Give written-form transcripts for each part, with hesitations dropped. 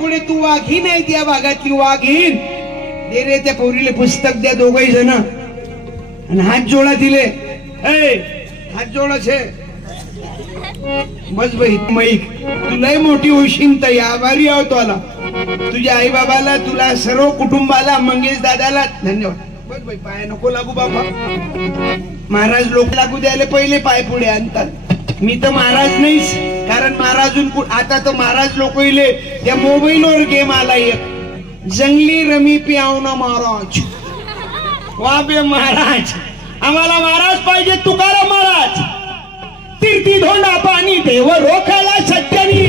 पुढे तू वाघीन आहे त्या भागातली वाघीन दे रे त्या पोरीले पुस्तक द्या दोघही जण आणि हात जोडा दिले हात जोडा छे बस बाई मैक तू लय मोठी होशील तर आभारी आहोत आला तुझ्या आई बाबाला तुला सर्व कुटुंबाला मंगेश दादाला धन्यवाद बस बाई पाय नको लागू बाबा महाराज लोक लागू द्यायला पहिले पाय पुढे आणतात मी तर महाराज नाहीच कारण महाराजून आता तर महाराज लोक त्या मोबाईलवर गेम आला एक जंगली रमी पियावना महाराज वा बे महाराज आम्हाला महाराज पाहिजे तुकाराम महाराज तीर्थी धोंडा पाणी देव रोखायला सत्यानी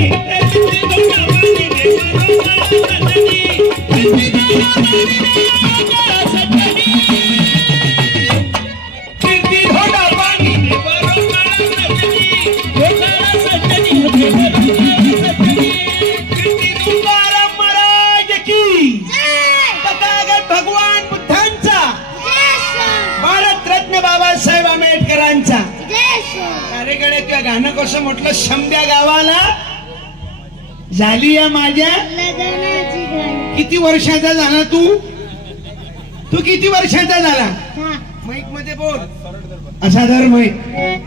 तीर्थी धोंडा पाणी देव तुकाराम महाराज की तथागत भगवान बुद्धांचा भारतरत्न बाबासाहेब आंबेडकरांचा कार्यकडे त्या गाणं कसं म्हटलं समद्या गावाला झाली या माझ्या किती वर्षाचा झाला तू किती वर्षाचा झाला माईक मध्ये बोल असा धर माईक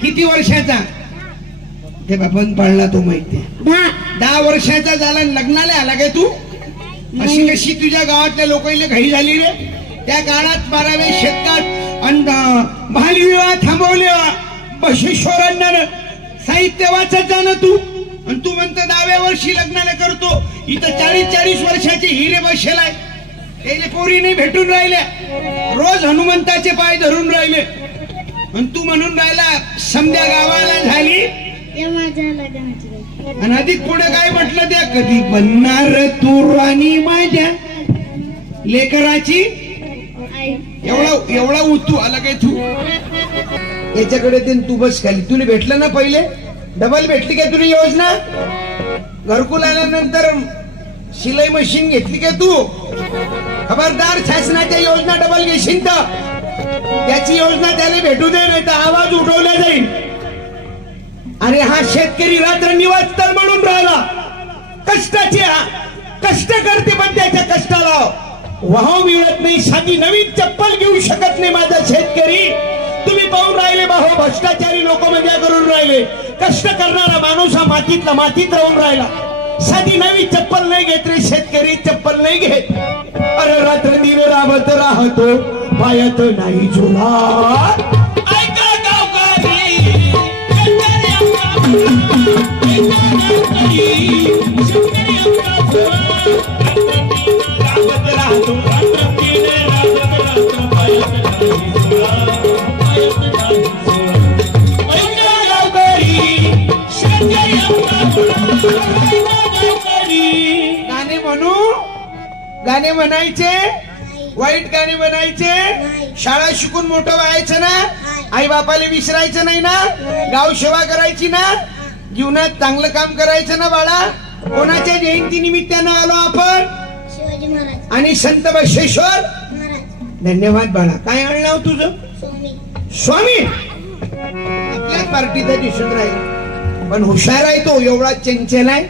किती वर्षाचा ते बापन पाळला तो माहिती 10 वर्षाचा झाला लग्नाला आला काय तू अशी कशी तुझ्या गावातल्या लोकांना घाई झाली रे त्या काळात 12व्या शतकात बालविवाह थांबवले बसवेश्वरांना साहित्य वाचत जाणं तू आणि तू म्हणतो 10व्या वर्षी लग्नाला करतो इथं 40 वर्षाचे हिरे बसलाय त्याने पोरी नाही भेटून राहिल्या रोज हनुमंताचे पाय धरून राहिले आणि तू म्हणून राहिला समद्या गावाला झाली आणि अधिक पुढे काय म्हटलं त्या कधी बनणार तू राणी माझ्या लेकराची एवढा उतू आला काय तू याच्याकडे तू बस खाली तुला भेटलं ना पहिले डबल भेटली काय तुला योजना घरकुल आल्यानंतर शिलाई मशीन घेतली काय तू खबरदार शासनाच्या योजना डबल घेशील तर त्याची योजना त्याला भेटू दे नाही तर आवाज उठवला जाईल अरे हा शेतकरी रात्र निवासस्थळ म्हणून राहिला कष्टाचे कष्ट करते पण त्याच्या कष्टाला वाव मिळत नाही साधी नवीन चप्पल घेऊ शकत नाही माझा शेतकरी तुम्ही पाहून राहिले भाऊ भ्रष्टाचारी लोक मजा करून राहिले कष्ट करणारा माणूस हा मातीत राहून राहिला साधी नवी चप्पल नाही घेत रे शेतकरी चप्पल नाही घेत अरे रात्र दिन राबत राहतो पायात नाही झुला गाणे म्हणायचे वाईट गाणे म्हणायचे शाळा शिकून मोठं व्हायचं ना आई बापाला विसरायचं नाही ना गाव सेवा करायची ना जीवनात चांगलं काम करायचं ना बाळा कोणाच्या जयंती निमित्तानं आलो आपण शिवाजी महाराज आणि संत बसवेश्वर धन्यवाद बाळा काय आणलं तुझं स्वामी आपल्याच पार्टीचा दिसून राहील पण हुशार आहे तो एवढा चंचल आहे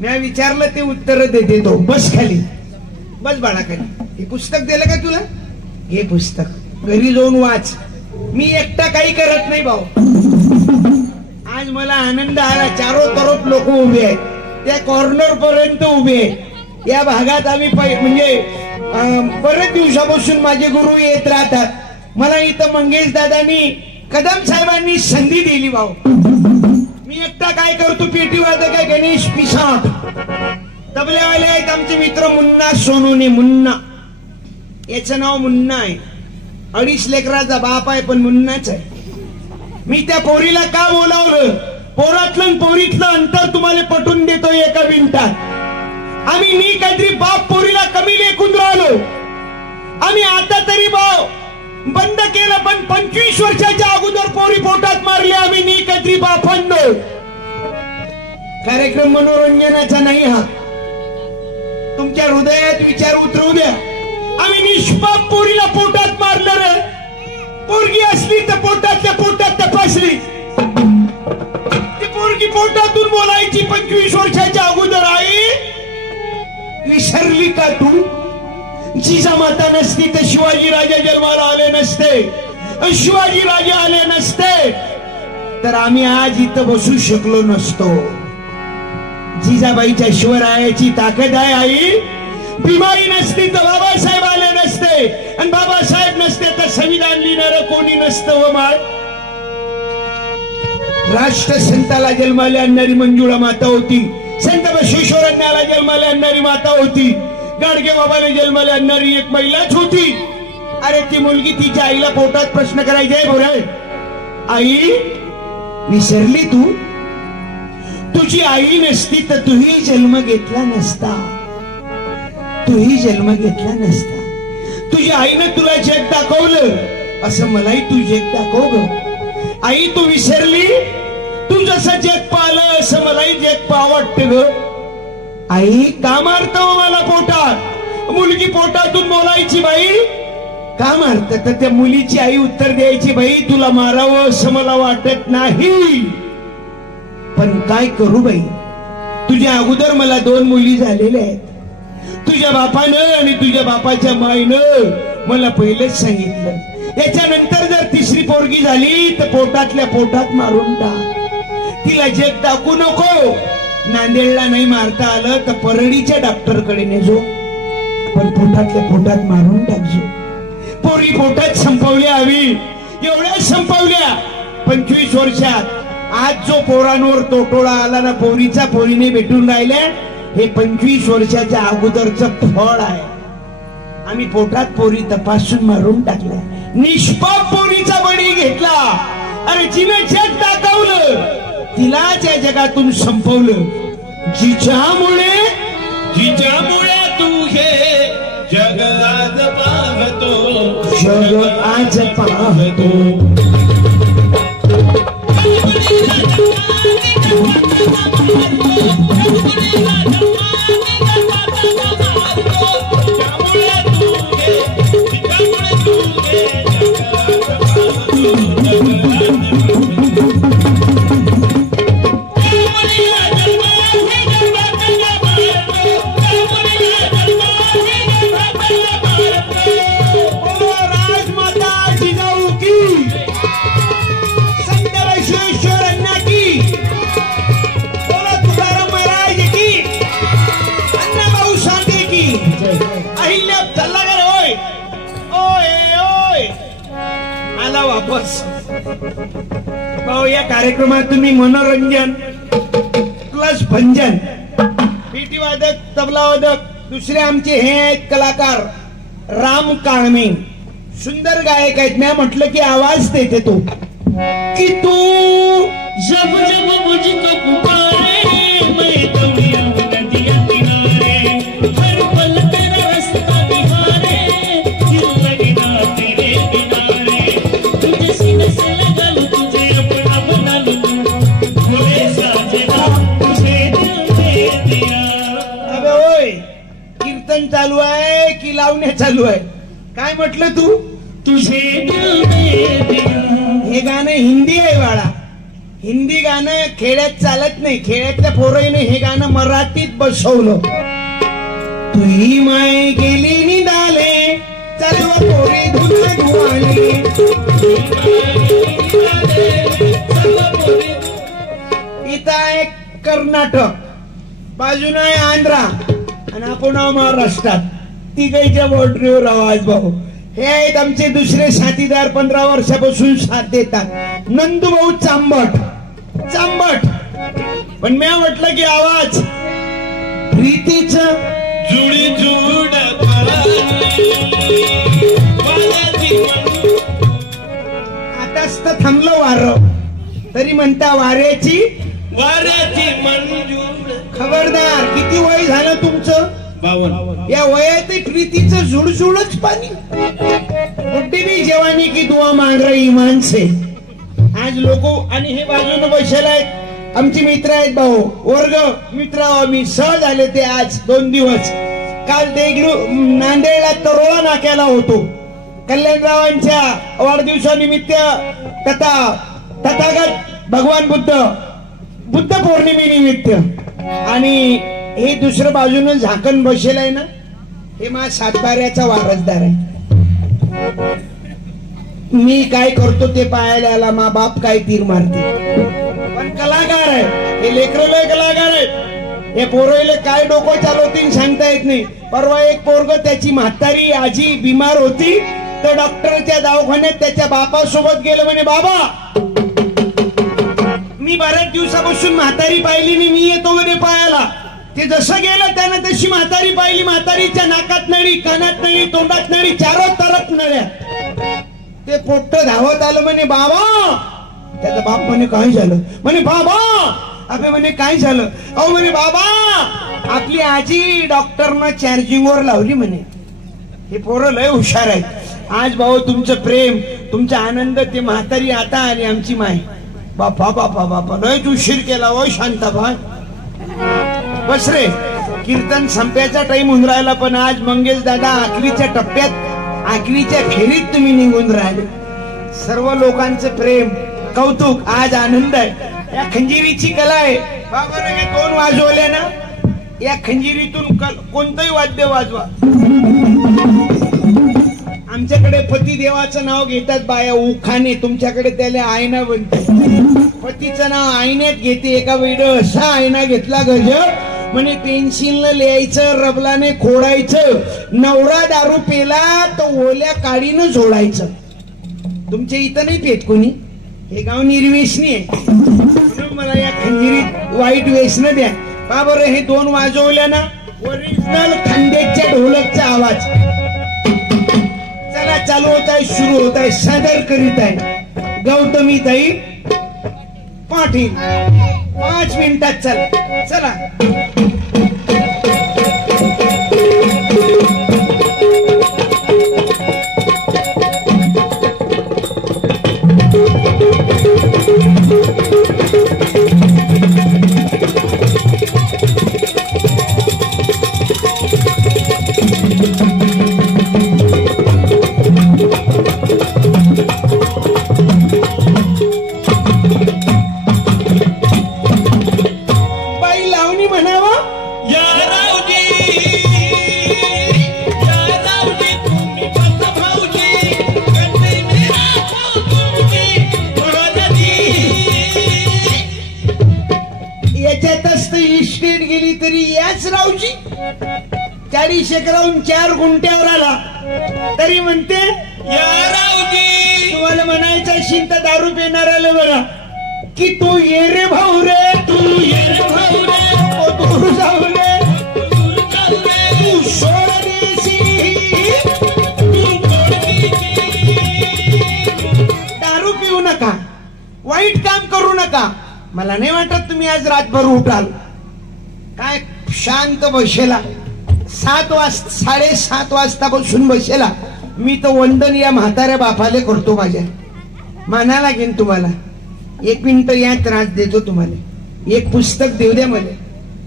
मी विचारलं ते उत्तर देते तो बस खाली बस बाळा खाली हे पुस्तक दिलं का तुला हे पुस्तक घरी जाऊन वाच मी एकटा काही करत नाही भाऊ आज मला आनंद आला चारो तरफ लोक उभे आहेत त्या कॉर्नर पर्यंत उभे आहेत या भागात आम्ही म्हणजे बरेच दिवसापासून माझे गुरु येत राहतात मला इथं मंगेश दादांनी कदम साहेबांनी संधी दिली भाऊ मी एकटा काय करतो पेटी वादक आहे गणेश पिसाट तबलेवाले आहेत आमचे मित्र मुन्ना सोनोने मुन्ना याचं नाव मुन्ना आहे 2.5 लेकराचा बाप आहे पण मुन्नाच आहे मी त्या पोरीला का बोलावलं पोरातलं पोरीतलं अंतर तुम्हाला पटून देतो एका मिनिटात आम्ही नी काहीतरी बाप पोरीला कमी लेखून राहिलो आम्ही आता तरी भाव बंद केलं पण 25 वर्षाच्या अगोदर पोरी पोटात मारली आम्ही नी काहीतरी बापांनो कार्यक्रम मनोरंजनाचा नाही हा. तुमच्या हृदयात विचार उतरवू द्या. आम्ही निष्पाप पोरीला पोटात मारलं रे. पोरगी असली तर पोटातल्या पोटात तपासली. ती पोरगी पोटातून बोलायची 25 वर्षाच्या अगोदर. आई विसरली का तू? जिजामाता नसती तर शिवाजी राजा जन्माला आले नसते. शिवाजी राजे आले नसते तर आम्ही आज इथं बसू शकलो नसतो. जिजाबाईच्या शिवरायाची ताकद आहे आई. भीमाई नसती तर बाबासाहेब आले नसते. आणि बाबासाहेब नसते तर संविधान लिहिणारं कोणी नसतं. व माय राष्ट्रसंताला जन्माला आणणारी मंजुळा माता होती. संत बसवेश्वरांना जन्माला आणणारी माता होती. गाडगे बाबाला जन्माला आणणारी एक महिलाच होती. अरे ती मुलगी तिच्या आईला पोटात प्रश्न करायचे. बोरे आई विसरली तू? तुझी आई नसती तर तूही जन्म घेतला नसता. तूही जन्म घेतला नसता. तुझ्या आईनं तुला जग दाखवलं असं मलाही तू जग दाखव ग. आई तू विसरली? तू जसं जग पाहिलं असं मलाही जग पाहावं वाटतं ग. आई का मारतो मला पोटात? मुलगी पोटातून बोलायची. बाई का मारत? तर त्या मुलीची आई उत्तर द्यायची, बाई तुला मारावं असं मला वाटत नाही, पण काय करू बाई, तुझ्या अगोदर मला 2 मुली झालेल्या आहेत. तुझ्या बापानं आणि तुझ्या बापाच्या माईनं मला पहिलेच सांगितलं, याच्यानंतर जर तिसरी पोरगी झाली तर पोटातल्या पोटात मारून टाक. तिला जग दाखवू नको. नांदेडला नाही मारता आलं तर परळीच्या डॉक्टरकडे नेजो, पण पोटातल्या पोटात मारून टाकजो. पोरी पोटात संपवल्या हवी, एवढ्या संपवल्या 25 वर्षात. आज जो पोरांवर तोटोळा आला ना पोरीचा, पोरीने भेटून राहिल्या, हे 25 वर्षाच्या अगोदरचं फळ आहे. आम्ही पोटात पोरी तपासून मारून टाकल्या. निष्पाप पोरीचा बळी घेतला. अरे जिने जग दाखवलं तिलाच या जगातून संपवलं. जिच्यामुळे तू हे जग आज पाहतो, जग आज पाहतो. भाऊ या कार्यक्रमात तुम्ही मनोरंजन प्लस भंजन, पेटी वादक, तबला वादक, दुसरे आमचे हे आहेत कलाकार राम काळमे, सुंदर गायक आहेत. मी म्हटलं की आवाज देते तो की तू जब जब मुझको पुकारे मैं दौड़िया नदिया किनारे, हर पल तेरा रास्ता निहारे, दिल लगना तेरे किनारे, तुझे सीने से लगा लूं, तुझे अपना बना लूं, बोले साजना तुझे दिल दे दिया. अबे ओय, कीर्तन चालू आहे की लावण्या चालू आहे? काय म्हटलं तू? तुझे दिल दे दिया. हे गाणं हिंदी आहे बाळा. हिंदी गाणं खेड्यात चालत नाही. खेड्यातल्या पोराईने हे गाणं मराठीत बसवलं. तुही माय गेली निदाले, चालू पोरी धुन धुवाले. इथं आहे कर्नाटक, बाजूला आहे आंध्रा आणि आपण महाराष्ट्रात. तिघांच्या बॉर्डरीवर आवाज भाऊ. हे आहेत आमचे दुसरे साथीदार, 15 वर्षापासून साथ देतात. नंदूभाऊ चांबट. पण मी म्हटलं की आवाज प्रीतीच जुळी जुड आताच तर थांबलं वारं, तरी म्हणता वाऱ्याची मंजूर. खबरदार, किती वय झालं तुमचं? 52. या वयात प्रीतीचं जुळजुळच पाणी. बुड्ढी भी जवानी की दुआ मांग रही ईमान से. आज लोक आणि हे बाजूने बसले आहेत आमचे मित्र आहेत भाऊ, वर्ग मित्र आम्ही सहज आले ते आज 2 दिवस. काल देगलू नांदेडला तरोळा नाक्याला होतो कल्याणरावांच्या वाढदिवसानिमित्त तथागत भगवान बुद्ध पौर्णिमेनिमित्त. आणि हे दुसरं बाजूनं झाकण बसेल आहे ना, हे मा सातबाऱ्याचा वारसदार आहे. मी काय करतो ते पाहायला आला, मा बाप काय तीर मारते. पण कलाकार आहे हे, लेकरं कलाकार आहेत. हे पोरले काय डोकं चालवतील सांगता येत नाही. परवा एक पोरग त्याची म्हातारी आजी बिमार होती, तर डॉक्टरच्या दवाखान्यात त्याच्या बापासोबत गेलं. म्हणे बाबा मी बऱ्याच दिवसापासून म्हातारी पाहिली नाही, मी येतो म्हणे पाहायला. ते जसं गेलं त्यानं तशी म्हातारी पाहिली. म्हातारीच्या नाकात नळी, कानात नळी, तोंडात नळी, चारो तरफ नळ्या. ते पोट्ट धावत आलं. म्हणे बाबा, त्याचा बाप म्हणे काय झालं. म्हणे बाबा, अबे म्हणे काय झालं. अहो म्हणे बाबा, आपली आजी डॉक्टरनं चार्जिंगवर लावली म्हणे. हे पोरं लय हुशार आहेत. आज भाऊ तुमचं प्रेम, तुमचा आनंद, ते म्हातारी आता आली आमची माय. बापा बापा बापा लयच उशीर केला हो शांताबाई. बस रे, कीर्तन संपायचा टाइम होऊन राहिला, पण आज मंगेश दादा आखरीच्या टप्प्यात, आखरीच्या फेरीत तुम्ही निघून राहिले. सर्व लोकांचं प्रेम, कौतुक, आज आनंद आहे. या खंजिरीची कला आहे. बाबा हे 2 वाजवले ना, या खंजिरीतून कोणतंही वाद्य वाजवा. आमच्याकडे पती देवाचं नाव घेतात बाया उखाणे, तुमच्याकडे त्याला आयना बनते. पतीचं नाव आयन्यात घेते. एका वेळ असा आयना घेतला गजब, म्हणे पेन्सिलनं लिहायचं, रबलाने खोडायचं. नवरा दारू पेला तर ओल्या काडीनं झोडायचं. तुमच्या इथं नाही पेत कोणी, हे गाव निर्व्यसनी आहे. म्हणून मला या खंजिरीत वाईट व्यसन द्या. का बरं हे 2 वाजवल्या ना, ओरिजिनल खांद्याच्या ढोलकचा आवाज. चला चालू होत आहे, सुरू होत आहे, सादर करीत आहे गौतमी ताई पाटील. 5 मिनिटात चला. रावजी 40 एकराहून 4 गुंठ्यावर आला तरी म्हणते या रावजी. तुम्हाला म्हणायचं असेल तर दारू पिणाऱ्याला बघा की तू ये रे भाऊ रे, तू ये रे भाऊ रे, तू जाऊ रे, तू सोडदेशी, दारू पिऊ नका, वाईट काम करू नका. मला नाही वाटत तुम्ही आज रातभर उठाल. काय शांत बसेला, 7:30 वाजता बसून बसेला. मी तर वंदन या म्हाताऱ्या बापाले करतो. माझ्या माना लागेल तुम्हाला. 1 मिनिट या त्रास देतो तुम्हाला. एक पुस्तक देऊ द्या मला.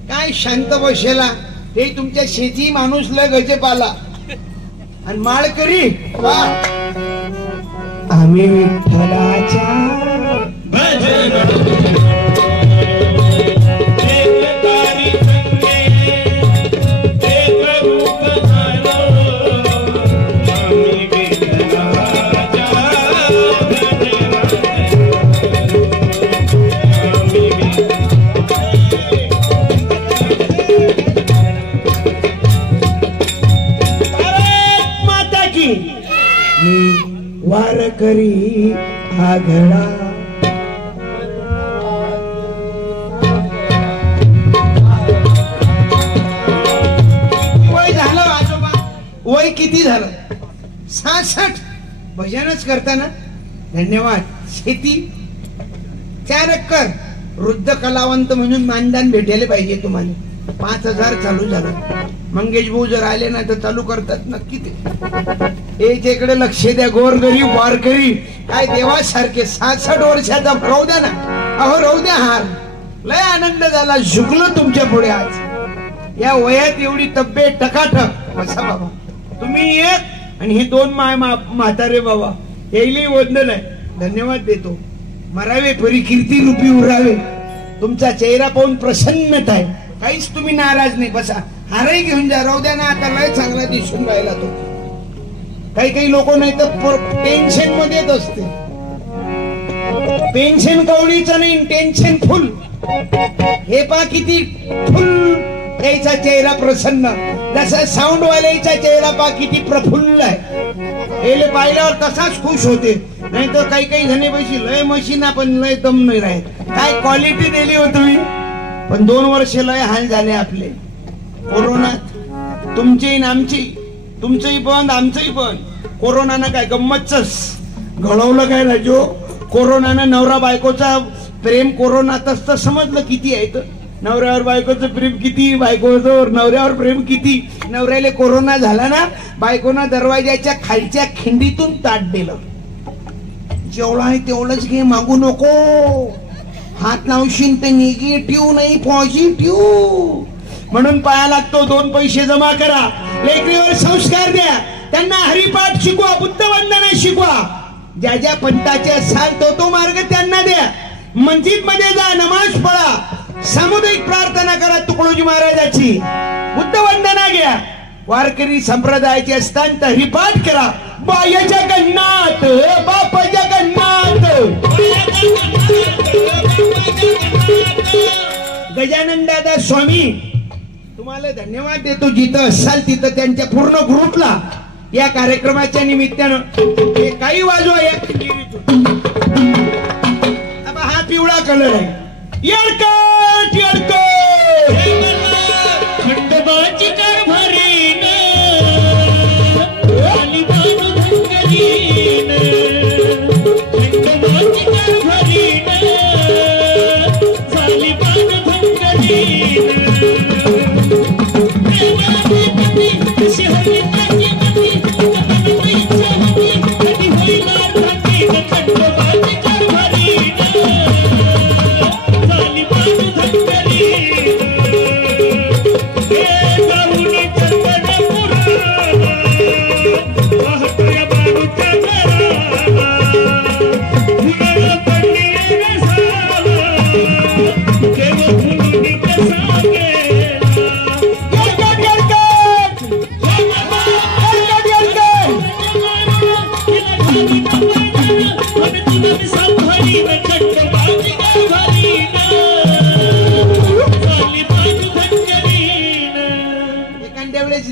काय शांत बसेला, ते तुमच्या शेती माणूस ल गजप आला आणि माळकरी वा. आम्ही विठ्ठलाच्या भजन वार करी आघडा. वय झालं आजोबा, वय किती झालं? 66. भजनच करताना धन्यवाद. शेती 4 एकर. वृद्ध कलावंत म्हणून मानधन भेटायला पाहिजे तुम्हाला. 5000 चालू झालं. मंगेश भाऊ जर आले ना तर चालू करतात नक्की ते. याच्याकडे लक्ष द्या. गोरगरीब वारकरी काय देवासारखे 66 वर्षाचा राहू द्या ना. अहो राहू द्या. हार लय आनंद झाला, झुकलो तुमच्या पुढे आज. या वयात एवढी तब्येत टकाटक. बसा बाबा, तुम्ही एक आणि हे दोन म्हातारे बाबा, यायलाही वंदन आहे, धन्यवाद देतो. मरावे परी कीर्ती रूपी उरावे. तुमचा चेहरा पाहून प्रसन्नता आहे, काहीच तुम्ही नाराज नाही. बसा, हारही घेऊन जा, राहू द्या ना, आता लय चांगला दिसून राहिला तो. काही लोक नाही तर टेन्शन मध्येच असते. पेन्शन कवडीचं नाही, टेन्शन फुल. हे पा किती फुल यायचा चेहरा प्रसन्न, जसा साऊंड वाल्याचा चेहरा पा किती प्रफुल्ल आहे. हे पाहिल्यावर तसाच खुश होते. नाही तर काही जणे पैसे लय मशीन पण लय दम नाही राहत. काय क्वालिटी दिली हो तुम्ही. पण 2 वर्ष लय हाल झाले आपले कोरोनात. तुमची आमची, तुमचंही बंद आमचंही बंद. कोरोनानं काय गंमतच घडवलं काय राजो. कोरोनानं नवरा बायकोचा प्रेम कोरोनातच तर समजलं किती आहे. तर नवऱ्यावर बायकोचं प्रेम किती, बायकोवर नवऱ्यावर प्रेम किती. नवऱ्याला कोरोना झाला ना, बायकोनं दरवाजाच्या खालच्या खिंडीतून ताट दिलं. जेवढं आहे तेवढंच घे, मागू नको. हात लावशील तर निगेटिव्ह नाही पॉझिटिव्ह. म्हणून पाया लागतो, 2 पैसे जमा करा, लेकरीवर संस्कार द्या, त्यांना हरिपाठ शिकवा, बुद्धवंदना शिकवा. ज्या ज्या पंथाचे असाल तो मार्ग त्यांना द्या. मस्जिद मध्ये जा, नमाज पळा, सामुदायिक प्रार्थना करा तुकडोजी महाराजाची, बुद्धवंदना घ्या. वारकरी संप्रदायाचे असताना तर हरिपाठ करा. बाय जगन्नाथ, बाप जगन्नाथ. गजानन दादा स्वामी तुम्हाला धन्यवाद देतो. जिथं असाल तिथं त्यांच्या पूर्ण ग्रुपला या कार्यक्रमाच्या निमित्तानं काही वाजवा. हा पिवळा कलर आहे. येडकट येडकट खंडोबाची कारभारीन, अलिबाग धनगरीन. खंडोबाची कारभारीन, अलिबाग धनगरीन. प्रेमाची पती कशी होती त्याची मती, मनात इच्छा होती कधी होईनार भाती. खंडोबाची कारभारीन,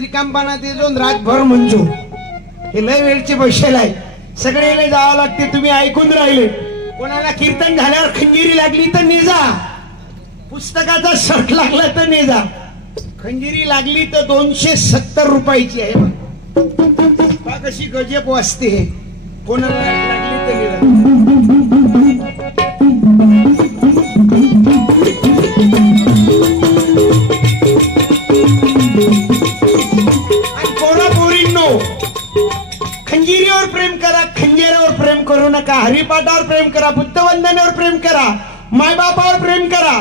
रिकामपणा ते जो रातभर म्हणजो. हे लय वेळचे बसेल आहे, सगळ्याला जावं लागते. तुम्ही ऐकून राहिले. कोणाला कीर्तन झाल्यावर खंजिरी लागली तर नेजा, पुस्तकाचा शर्ट लागला तर नेजा. खंजिरी लागली तर 270 रुपयाची आहे. बा कशी गजब वाजते. कोणाला लागली तर नेजा. खंजिरीवर प्रेम करा, खंजेरावर प्रेम करू नका. हरिपाठावर प्रेम करा, बुद्धवंदनेवर प्रेम करा, मायबापावर प्रेम करा.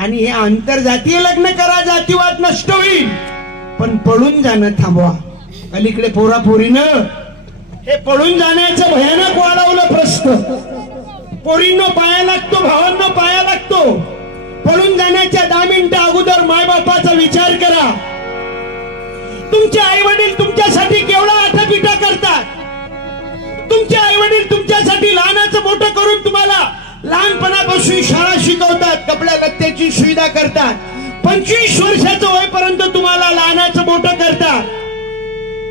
आणि हे आंतरजातीय लग्न करा, जातीवाद नष्ट होईल. पण पळून जाणं थांबवा. अलीकडे पोरापोरीनं हे पळून जाण्याचं भयानक वाढवलं प्रश्न. पोरींनो पाया लागतो, भावांनो पाया लागतो. पळून जाण्याच्या 10 मिनिटं अगोदर मायबापाचा विचार करा. तुमचे आई वडील तुमच्यासाठी केवढा आठापिठा करतात. तुमचे आई वडील तुमच्यासाठी लहानाचं मोठं करून तुम्हाला लहानपणापासून शाळा शिकवतात, कपड्या लत्त्याची सुविधा करतात. 25 वर्षाचं होईपर्यंत तुम्हाला लहानाचं मोठं करतात.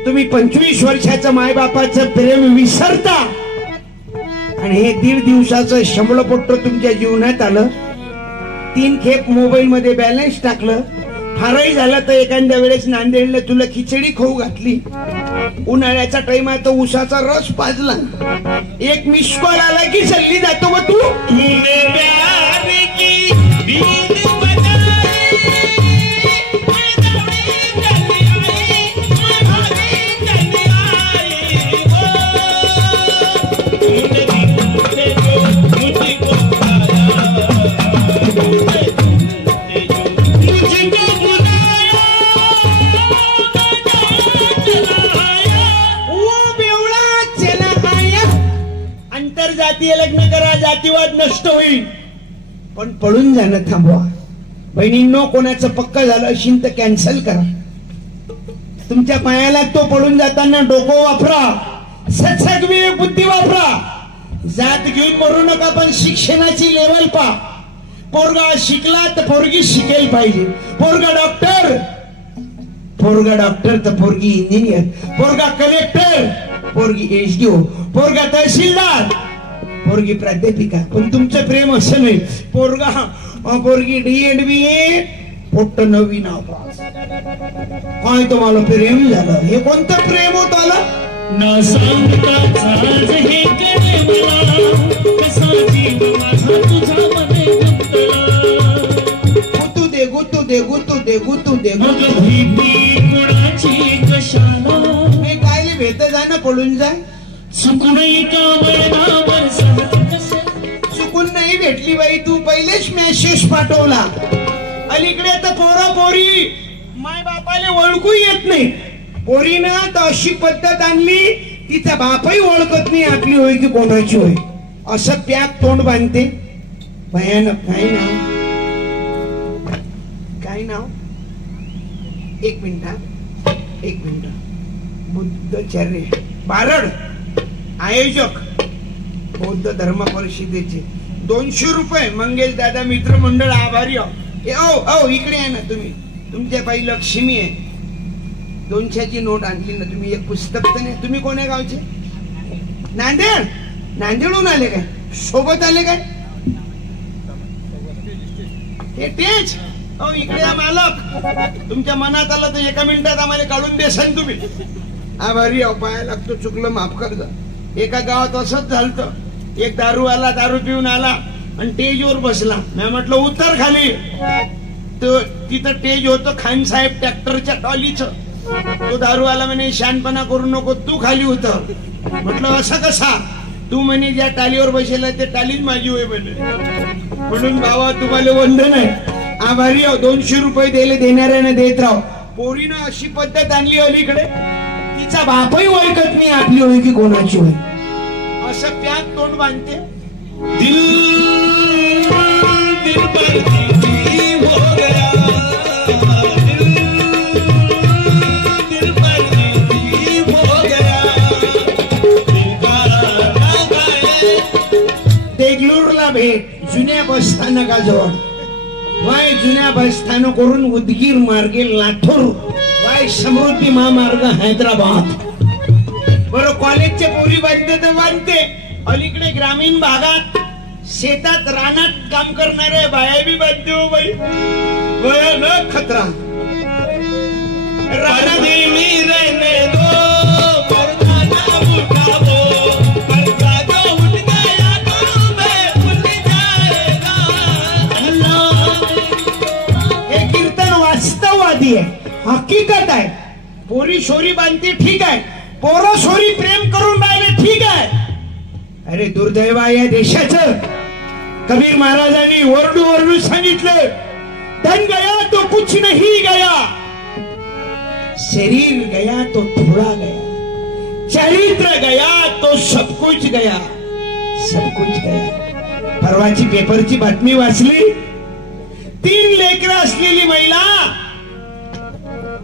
तुम्ही 25 वर्षाचं मायबापाचं प्रेम विसरता. आणि हे 1.5 दिवसाचं शंभळपट्ट तुमच्या जीवनात आलं. 3 खेप मोबाईल मध्ये बॅलन्स टाकलं. फारही झालं तर एखाद्या वेळेस नांदेडला तुला खिचडी खाऊ घातली. उन्हाळ्याचा टाइम आहे तर उसाचा रस पाजला. एक मिस कॉल आला की चालली जातो. मग तू जातीय लग्न करा, जातीवाद नष्ट होईल, पण पळून जाणं थांबवा. बहिणींनो, कोणाचं पक्क झालं असेल तर कॅन्सल करा. तुमच्या पायाला तो पळून जाताना डोकं वापरा, सत्सग विवेक बुद्धी वापरा. जात घेऊन मरू नका, पण शिक्षणाची लेवल पा. पोरगा शिकला तर पोरगी शिकेल पाहिजे. पोरगा डॉक्टर तर पोरगी इंजिनियर, पोरगा कलेक्टर, पोरगी एसडीओ, पोरगा तहसीलदार, पोरगी प्राध्यापिका. पण तुमचं प्रेम असं नाही. पोरगी DED पोट्ट 9वी नापास. काय तुम्हाला प्रेम झालं? हे कोणतं प्रेम होत आलं? न सांगताच आज हे कळे मला, कसा जीव माझा तुझ्यामध्ये गुंतला. मग भीती कुणाची कशाला, हे कायले भेट जाणं पळून जाय. चुकून एका वळणावर चुकून नाही भेटली बाई, तू पहिलेच मेसेज पाठवला. अलीकडे तर पोरी माय बापाले ओळखू येत नाही. पोरीनं तर अशी पद्धत आणली, तिचा बापही ओळखत नाही आपली होय की कोणाची होय. असं पॅक तोंड बांधते. भयानक. काय नाव? एक मिनिट. बुद्धचर्य बारड, आयोजक बौद्ध धर्म परिषदेचे. 200 रुपये. मंगेश दादा मित्र मंडळ आभारी. इकडे आहे ना तुम्ही. तुमच्या पायी लक्ष्मी आहे. 200ची नोट आणली ना तुम्ही. एक पुस्तक तर नाही. तुम्ही कोण्या गावचे? नांदेडहून आले काय? सोबत आले काय? हे तेच. इकडे या मालक. तुमच्या मनात आलं तर 1 मिनिटात आम्हाला काढून देसान तुम्ही. आभारी पाया लागतो. चुकलं माफ कर जा. एका गावात असंच झालं. एक दारू पिऊन आला आणि टेजवर बसला. मी म्हटलं उतर खाली. तर तिथं टेज होतं खान साहेब ट्रॅक्टरच्या टॉलीचं. तो दारूवाला म्हणे शानपणा करू नको, तू खाली उतर. म्हटलं असं कसा? तू म्हणे ज्या टालीवर बसेला ते टालीच माझी होय म्हणे. म्हणून बाबा तुम्हाला वंदन आहे. आभारी 200 रुपये दिले, देणाऱ्याने देत राव. पोरीनं अशी पद्धत आणली अलीकडे, तिचा बापही ओळखत नाही आपली होय की कोणाची होय. असं पॅक तोंड बांधते. दिल पर हो गया, दिल पर हो गया, दिल का गाए. देगलूरला भेट जुन्या बसस्थानकाजवळ. वाय जुन्या बसस्थानक करून उदगीर मार्गे लाथूर, वाय समृद्धी महामार्ग हैदराबाद. बरं, कॉलेजचे पोरी बांधते तर बांधते. अलीकडे ग्रामीण भागात शेतात रानात काम करणारे बाया बी बांधते. हो बाई, भयानक खतरा. रानात रहने दो, मरदाना उठा दो, पर्दा जो उठ गया तो मैं भूल जाएगा. हे कीर्तन वास्तववादी आहे, हकीकत आहे. पोरी शोरी बांधते ठीक आहे, पोरं शोरी प्रेम करून राहिले ठीक आहे. अरे दुर्दैव आहे या देशाचं. कबीर महाराजांनी ओरडू सांगितलं, धन गया तो कुछ नहीं गया, शरीर गया तो थोड़ा गया, चरित्र गया तो सब कुछ गया. परवाची पेपरची बातमी वाचली. 3 लेकरं असलेली महिला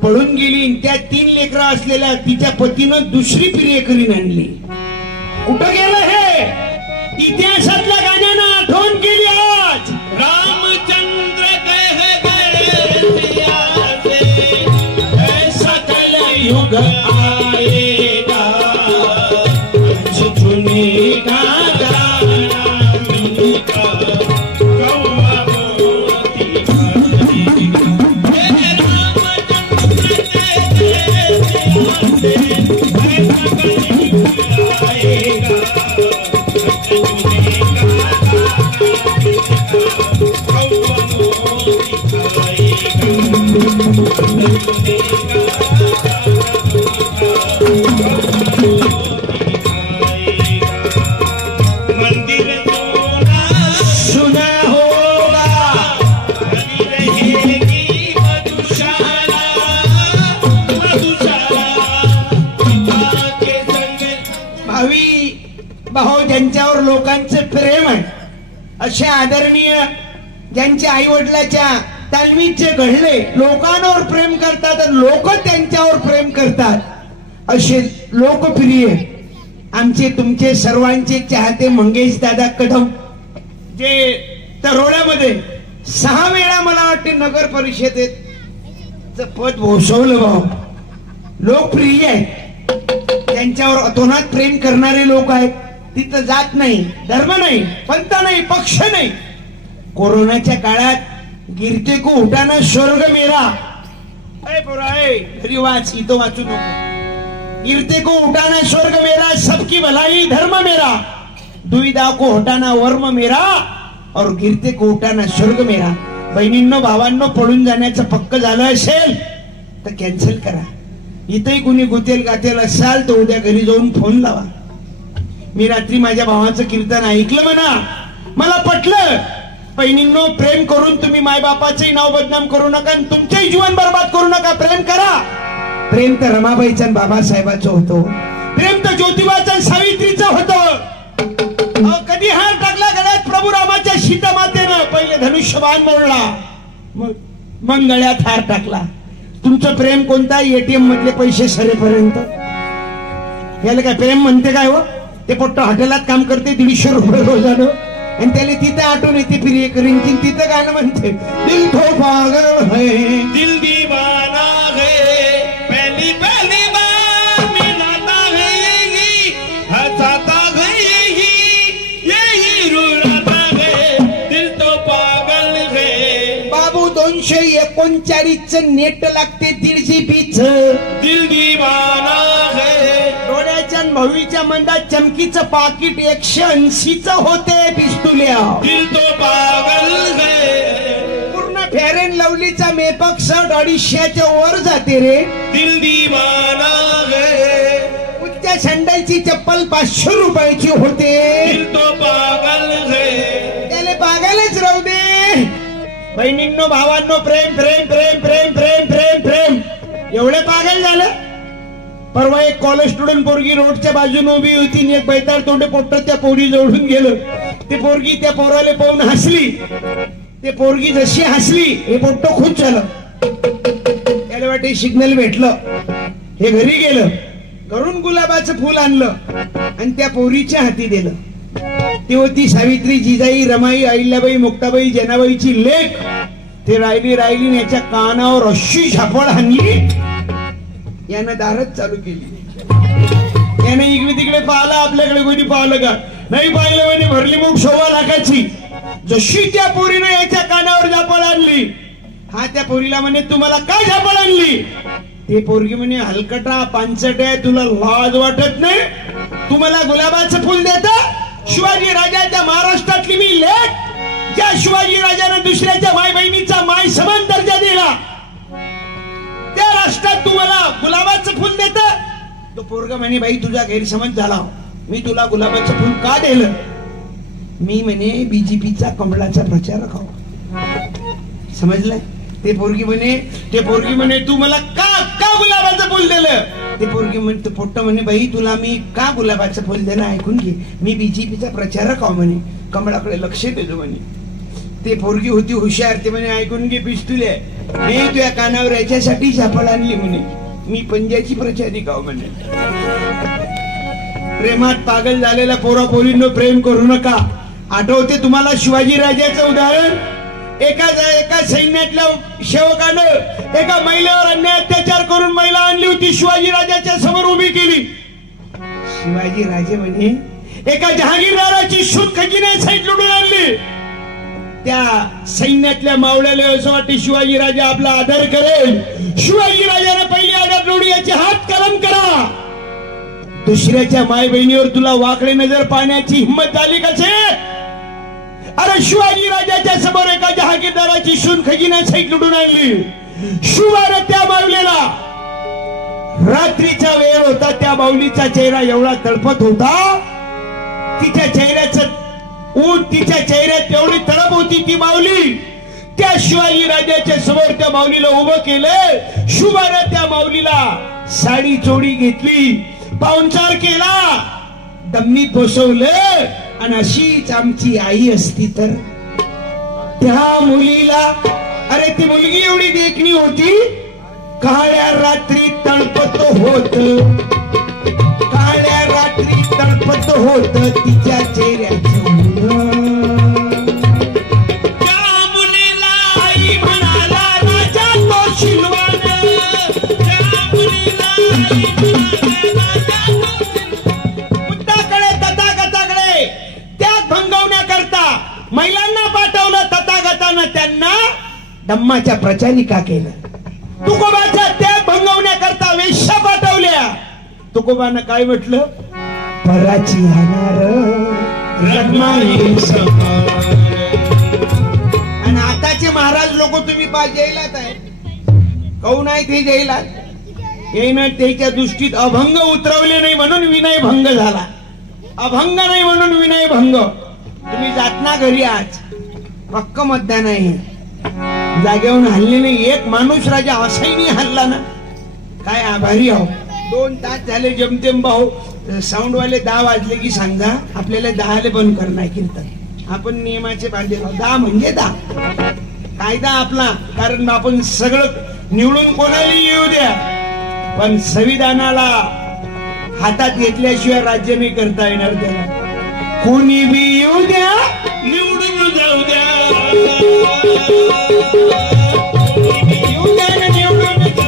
पळून गेली. त्या 3 लेकरं असलेल्या तिच्या पतीनं दुसरी प्रिय करीन आणली. कुठं गेलं हे? इतिहासातल्या गाण्यानं आठवण केली आज. रामचंद्र कह गए सिया से, ऐसा कलयुग आएगा, चुनेगा गाना मिलका, कौवा मोती भरी. रामचंद्र कह गए सिया से, ऐसा कलयुग आएगा, मंदिर सुना होगा, रहेगी मधुशाला, पिता के संग. भावी भाऊ ज्यांच्यावर लोकांचं असे आदरणीय ज्यांचे आई वडिलाच्या तालमीचे घडले लोकांवर प्रेम करतात आणि लोक त्यांच्यावर प्रेम करतात असे लोकप्रिय आमचे तुमचे सर्वांचे चाहते मंगेश दादा कदम जे तरोड्यामध्ये 6 वेळा मला वाटते नगर परिषदेत पद भूषवलं भाऊ लोकप्रिय आहे त्यांच्यावर अतोनात प्रेम करणारे लोक आहेत तिथं जात नाही धर्म नाही पंथ नाही पक्ष नाही कोरोनाच्या काळात गिरते को उठाना स्वर्ग मेरा घरी वाच इथं वाचू नको गिरते को उठाना स्वर्ग मेरा सबकी भलाई धर्म मेरा दुविधा को हटाना वर्म मेरा और गिरते को उठाना स्वर्ग मेरा बहिणींनो भावांनो पळून जाण्याचं पक्क झालं असेल तर कॅन्सल करा इथंही कुणी गुतेल गातेल असाल तर उद्या घरी जाऊन फोन लावा मी रात्री माझ्या भावाचं कीर्तन ऐकलं म्हणा मला पटलं बहिणींनो प्रेम करून तुम्ही मायबापाचंही नाव बदनाम करू नका आणि तुमचंही जीवन बर्बाद करू नका प्रेम करा प्रेम तर रमाबाईचं आणि बाबासाहेबाचं होतं प्रेम तर ज्योतिबाचं आणि सावित्रीचं होतं कधी हार टाकला गळ्यात प्रभू रामाच्या सीतामातेनं पहिले धनुष्यबाण मोडला मग गळ्यात हार टाकला तुमचं प्रेम कोणता एटीएम मधले पैसे सरेपर्यंत याला काय प्रेम म्हणते काय हो ते पोट्ट हॉटेलात काम करते 150 रुपये रोजानं आणि त्याला तिथं आठवण येते प्रिय करीन तिथं गाणं म्हणते दिल तो पागल है दिल दीवाना है पहली पहली बार मिलाता है यही हंसाता है यही रुलाता है दिल तो पागल है बाबू 239 नेट लागते 1.5 GB दिल दीवाना है डोळ्याच्या भवीच्या मंदात चमकीचं पाकिट 180 होते पिस्तुल्या दिल तो पागल है पूर्ण फेअर अँड लवलीचा मेकअप शर्ट 250च्या वर जाते रे दिल दीवाना है उच्च सँडलची चप्पल 500 रुपयाची होते दिल तो पागल है त्याला पागलच राहू दे बहिणींनो भावांनो प्रेम प्रेम प्रेम प्रेम प्रेम प्रेम प्रेम एवढे पागल झालं परवा एक कॉलेज स्टुडंट पोरगी रोडच्या बाजूने उभी होती आणि एक बैताळ तोंडे पोट्ट त्या पोरी जोडून गेलं ते पोरगी त्या पोराला पाहून हसली ते पोरगी जशी हसली हे पोट्ट खूप झालं त्याला वाटे सिग्नल भेटलं हे घरी गेलं घरून गुलाबाचं फुल आणलं आणि त्या पोरीच्या हाती दिलं ती होती सावित्री जिजाई रमाई अहिल्याबाई मुक्ताबाई जनाबाईची लेक ते राहिली राहिली याच्या कानावर अशी झापड हाणली यानं दारच चालू केली याने इकडे तिकडे पाहिलं आपल्याकडे कोणी पाहिलं का नाही पाहिलं म्हणे भरली मग 1.25 लाखाची जशी त्या पोरीनं याच्या कानावर झापड आणली हा त्या पोरीला म्हणे तुम्हाला काय झापड आणली ते पोरगी म्हणे हलकटा पांचट आहे तुला लाज वाटत नाही तुम्हाला गुलाबाचं फुल देता शिवाजी राजाच्या महाराष्ट्रातली मी लेख ज्या शिवाजी राजानं दुसऱ्याच्या माय बहिणीचा माय समान दर्जा दिला त्या राष्ट्रात तुम्हाला गुलाबाचं फुल देत तो पोरगा म्हणे बाई तुझा गैरसमज झाला मी तुला गुलाबाचं फुल का दिलं मी म्हणे बीजेपीचा कमळाचा प्रचारक आहो समजलंय ते पोरगी म्हणे तू मला का गुलाबाचं फुल दिलं ते पोरगी म्हणते पोट्ट म्हणे बाई तुला मी का गुलाबाचं फुल दिलं ऐकून घे मी बीजेपीचा प्रचारक आहो म्हणे कमळाकडे लक्ष देतो म्हणे ते पोरगी होती हुशार ते म्हणे ऐकून घे पिस्तुले मी तुझ्या कानावर याच्यासाठी झापड आणली म्हणे मी पंजाची प्रचारिका आहो म्हणे प्रेमात पागल झालेल्या पोरा पोरींनो प्रेम करू नका आठवते तुम्हाला शिवाजी राजाचं उदाहरण एका सैन्यातल्या सेवकानं एका महिलेवर अन्याय अत्याचार करून महिला आणली होती शिवाजी राजाच्या समोर उभी केली शिवाजी राजे म्हणे एका जहागीरदाराची सूत खजिन्यासाठी लुटून आणली त्या सैन्यातल्या मावळ्याला असं वाटते शिवाजी राजा आपला आदर करेल शिवाजी राजाने पहिली आदर जोडी याचे हात कलम करा दुसऱ्याच्या माय बहिणीवर तुला वाकडे नजर पाहण्याची हिंमत झाली कसे अरे शिवाजी राजाच्या समोर एका जहागीरदाराची सून खजिन्यासाठी लुटून आणली शिवाने त्या माऊलीला रात्रीचा वेळ होता त्या माऊलीचा चेहरा एवढा तळपत होता तिच्या चेहऱ्याचं तिच्या चेहऱ्यात एवढी तळप होती ती माऊली त्या शिवाजी राजाच्या समोर त्या माऊलीला उभं केलं शिवाने त्या माऊलीला साडी चोडी घेतली पाहुणचार केला दमनीत बसवलं आणि अशीच आमची आई असती तर त्या मुलीला, अरे ती मुलगी एवढी देखणी होती, काळ्या रात्री तळपत होत, काळ्या रात्री तळपत होत तिच्या चेहऱ्याचं त्या मुलीला आई म्हणाला राजा तो शिलवान, त्या मुलीला आई म्हणाला राजा तो शिलवान. बुद्धाकडे तथागताकडे त्याग भंगवण्याकरता महिलांना पाठवलं तथागतानं, त्यांना धम्माच्या प्रचारिका केलं. तुकोबाच्या त्याग भंगवण्याकरता वेश्या पाठवल्या. तुकोबानं काय म्हटलं? पराची राहणार रखमाई समान. आणि आताचे महाराज लोक तुम्ही जैलात आहे, काहून आहे ते जैलात? येईन त्याच्या दृष्टीत अभंग उतरवले नाही म्हणून विनय भंग झाला, अभंग नाही म्हणून विनय भंग. तुम्ही जात ना घरी, आज पक्क मतदान आहे, जागेवरून हल्ले नाही. एक माणूस राजा असाही नाही हल्ला ना. काय आभारी आहो. 2 तास झाले जमतेम भाऊ. साऊंडवाले 10 वाजले की सांगा, आपल्याला 10 बंद करणार कीर्तन. आपण नियमाचे बांधे आहोत. 10 म्हणजे 10 कायदा आपला. कारण आपण सगळं निवडून कोणाला येऊ द्या, पण संविधानाला हातात घेतल्याशिवाय राज्य नाही करता येणार त्याला. कोणी बी येऊ द्या, निवडून जाऊ द्या, येऊ द्या ना, निवडून जाऊ द्या.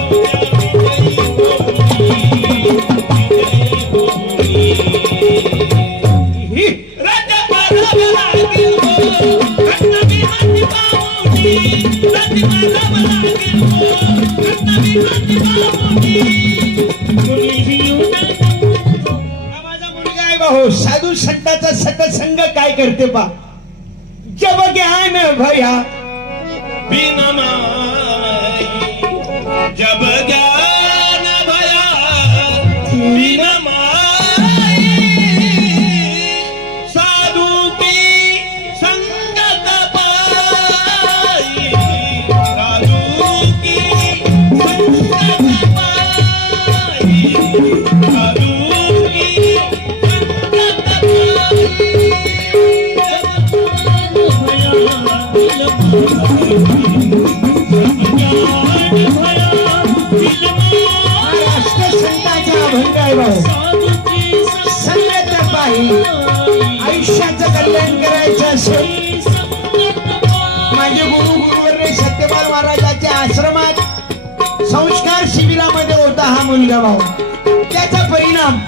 माझा मुलगा आहे भाऊ. साधू संतांचा सतसंग काय करते पा. जब ज्ञान भया बिना माई, जब ज्ञान भया बिना माई, साधु की संगत पाई, साधु की संगत पाई, साधु की संगत राष्ट्रसंताचा अभंग आहे भाऊ. संगत पाहिजे, आयुष्याचं कल्याण करायचं असेल. माझे गुरुवर्य सत्यपाल महाराजांच्या आश्रमात संस्कार शिबिरामध्ये होता हा मुलगा भाऊ. त्याचा परिणाम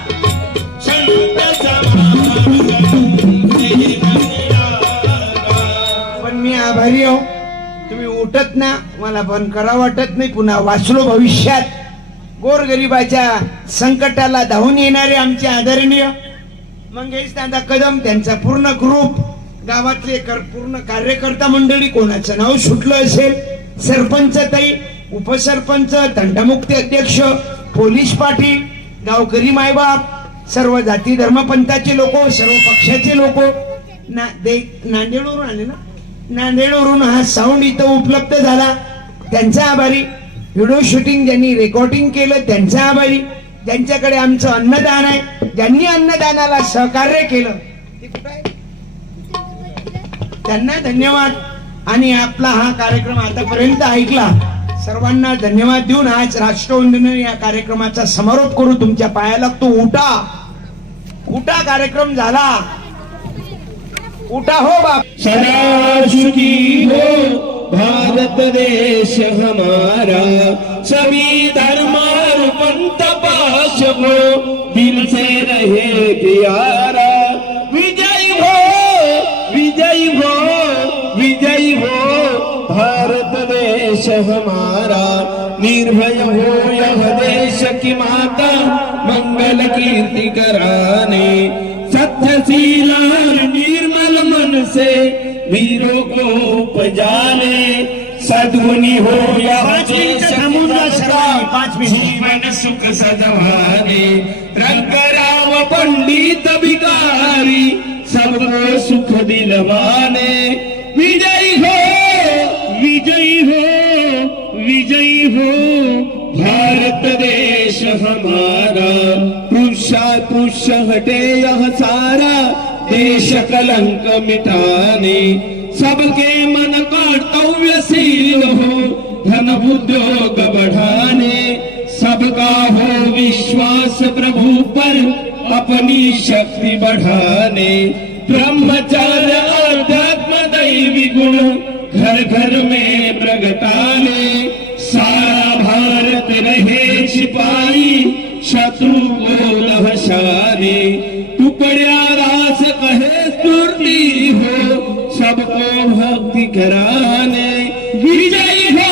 पण मी आभारी आहो. तुम्ही उठत ना, मला बंद करा वाटत नाही. पुन्हा वाचलो भविष्यात. गोरगरिबाच्या संकटाला धावून येणारे आमचे आदरणीय मंगेश दादा कदम, त्यांचा पूर्ण ग्रुप, गावातले पूर्ण कार्यकर्ता मंडळी, कोणाचं नाव सुटलं असेल, सरपंच ताई, उपसरपंच, दंडमुक्ती अध्यक्ष, पोलीस पाटील, गावकरी मायबाप, सर्व जाती धर्मपंथाचे लोक, सर्व पक्षाचे लोक. नांदेडवरून आले ना, नांदेडवरून हा साऊंड इथं उपलब्ध झाला, त्यांचा आभारी. व्हिडिओ शूटिंग ज्यांनी रेकॉर्डिंग केलं त्यांचा आभारी. ज्यांच्याकडे आमचं अन्नदान आहे, ज्यांनी अन्नदानाला सहकार्य केलं त्यांना धन्यवाद. आणि आपला हा कार्यक्रम आतापर्यंत ऐकला, सर्वांना धन्यवाद देऊन आज राष्ट्रवंदन या कार्यक्रमाचा समारोप करू. तुमच्या पाया लागतो. उठा उठा, कार्यक्रम झाला. उठा हो बाप. सदा सुखी हो भारत देश हमारा, सभी धर्म और पंथ पास हो, दिल से रहे प्यारा. विजय हो विजय हो विजय हो भारत देश हमारा, निर्भय हो यह देश की माता, मंगल कीर्ति कराने. सत्यशीला निर्मल मन से वीरों को उपजाने, सद्गुणी हो यह जीवन सुख सदवाने. रंगराव पंडित भिकारी, सबको सुख दिलवाने. विजयी हो विजयी हो विजयी हो भारत देश हमारा. पुरुषा पुरुष हटे यह सारा, देश कलंक मिटाने सबके मन कर्तव्यशील हो धन उद्योग बढ़ाने सबका हो विश्वास प्रभु पर अपनी शक्ति बढ़ाने ब्रह्मचर्य अध्यात्म दैवी गुण घर घर में प्रगटाने सारा भारत रहे छिपाई शत्रु को लहशाने टुकड़िया रास कहे स्तुति हो सबको भक्ति कराने विजयी हो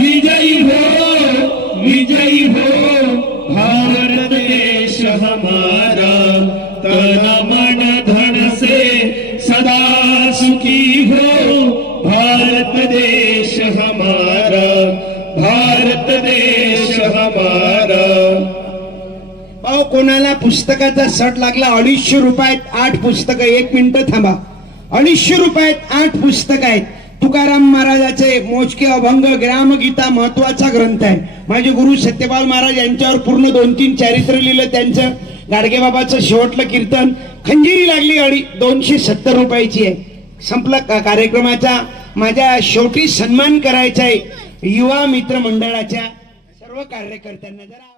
विजयी हो विजयी हो भारत देश हमारा तन मन धन से सदा सुखी हो भारत देश हमारा भारत देश हमारा अहो कोणाला पुस्तकाचा सट लागला 250 रुपयात 8 पुस्तकं 1 मिनिट थांबा 250 रुपयात 8 पुस्तक आहेत तुकाराम महाराजाचे मोजके अभंग ग्रामगीता महत्वाचा ग्रंथ आहे माझे गुरु सत्यपाल महाराज यांच्यावर पूर्ण 2-3 चरित्र लिहिलं त्यांचं गाडगे बाबाचं शेवटलं कीर्तन खंजिरी लागली 270 रुपयाची आहे संपला कार्यक्रमाचा माझ्या शेवटी सन्मान करायचा आहे युवा मित्र मंडळाच्या सर्व कार्यकर्त्यांना जरा